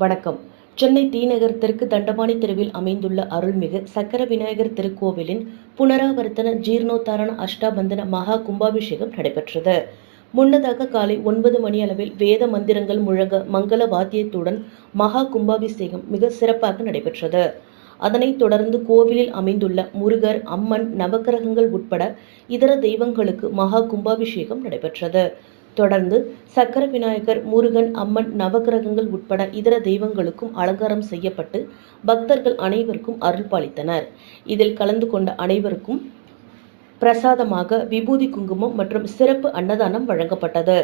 வணக்கம். சென்னை தி.நகர் தெற்கு தண்டபாணி தெருவில் அமைந்துள்ள அருள்மிகு சக்கர விநாயகர் திருக்கோவிலின் புனராவர்த்தன ஜீர்ணோத்தாரண அஷ்டாபந்தன மகா கும்பாபிஷேகம் நடைபெற்றது. முன்னதாக காலை 9 மணி அளவில் வேத மந்திரங்கள் முழங்க மங்கள வாத்தியத்துடன் மகா கும்பாபிஷேகம் மிக சிறப்பாக நடைபெற்றது. அதனைத் தொடர்ந்து கோவிலில் அமைந்துள்ள முருகர், அம்மன், நவக்கிரகங்கள் உட்பட இதர தெய்வங்களுக்கு மகா கும்பாபிஷேகம் நடைபெற்றது. தொடர்ந்து சக்கர விநாயகர், முருகன், அம்மன், நவக்கிரகங்கள் உட்பட இதர தெய்வங்களுக்கும் அலங்காரம் செய்யப்பட்டு பக்தர்கள் அனைவருக்கும் அருள் பாலித்தனர். இதில் கலந்து கொண்ட அனைவருக்கும் பிரசாதமாக விபூதி, குங்குமம் மற்றும் சிறப்பு அன்னதானம் வழங்கப்பட்டது.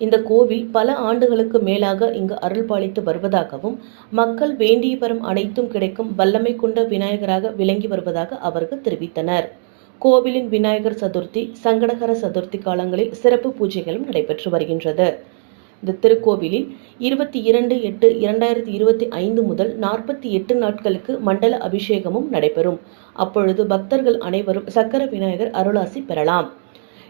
இந்த கோவில் பல ஆண்டுகளுக்கு மேலாக இங்கு அருள் பாலித்து வருவதாகவும், மக்கள் வேண்டிய வரம் அனைத்தும் கிடைக்கும் வல்லமை கொண்ட விநாயகராக விளங்கி வருவதாக அவர்கள் தெரிவித்தனர். கோவிலின் விநாயகர் சதுர்த்தி, சங்கடகர சதுர்த்தி காலங்களில் சிறப்பு பூஜைகளும் நடைபெற்று வருகின்றது. இந்த திருக்கோவிலில் 22/8/2025 முதல் 48 நாட்களுக்கு மண்டல அபிஷேகமும் நடைபெறும். அப்பொழுது பக்தர்கள் அனைவரும் சக்கர விநாயகர் அருளாசி பெறலாம்.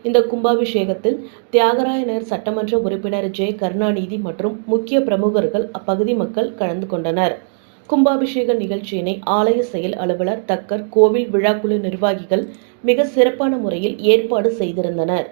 இந்த கும்பாபிஷேகத்தில் தியாகராய நகர் சட்டமன்ற உறுப்பினர் ஜெ. கருணாநிதி மற்றும் முக்கிய பிரமுகர்கள், அப்பகுதி மக்கள் கலந்து கொண்டனர். கும்பாபிஷேக நிகழ்ச்சியினை ஆலய செயல் அலுவலர் தக்கர், கோவில் விழாக்குழு நிர்வாகிகள் மிக சிறப்பான முறையில் ஏற்பாடு செய்திருந்தனர்.